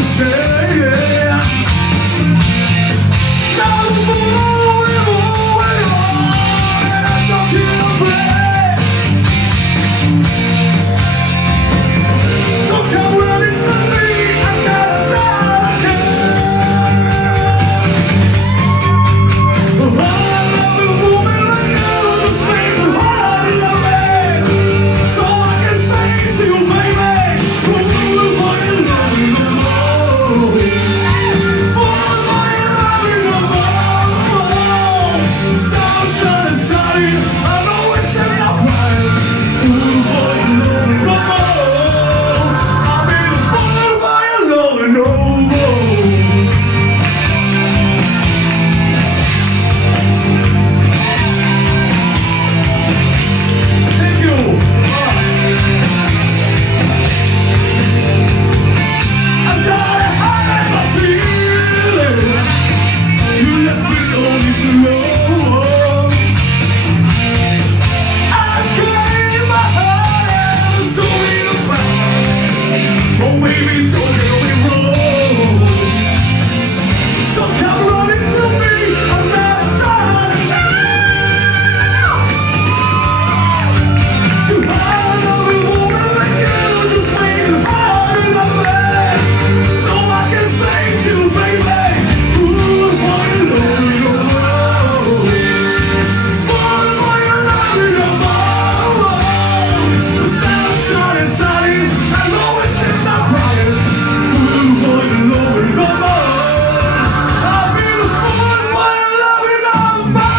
to say. Now it's moving on, and I don't give a break. Don't come running from me, I'm not a darker. I love a woman like you, just make me hard in the way, so I can say to you, baby, for your love in the world, for your love in the world. Sunshine and sunny, I know it's in your pride. Fool for your love in the world. I'll be the fool for your love in the world. Thank you. I'm tired of hiding my feeling. You left me only to know. I gave my heart and told me to fight. Oh baby, don't get me wrong. Don't come running to me, I'm not a darling. To hide of a woman like you, just make it hard in the way, so I can say to you, baby, fool for your love in the world, fool for your love in the world. Sunshine and sunny, I know it's in my crying. Fool for your love in the world. I'll be the fool for your love in the world.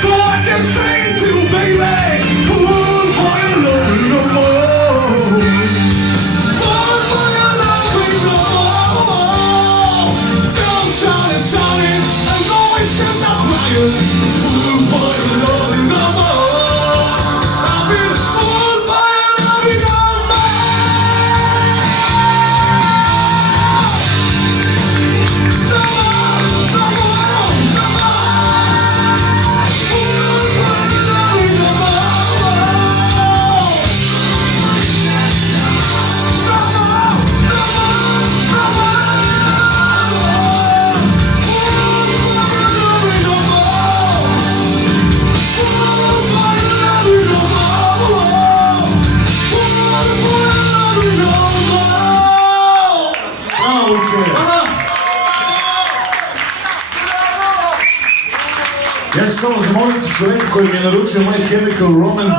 So I can say to you, baby, fool for your love in the world, fool for your love in the world. Sunshine and sunny, and always in the crying. Fool for your love in the world. I'll be the fool for your love in the world. Ja ću samo zamoliti čovjeka koji mi je naručio My Chemical Romance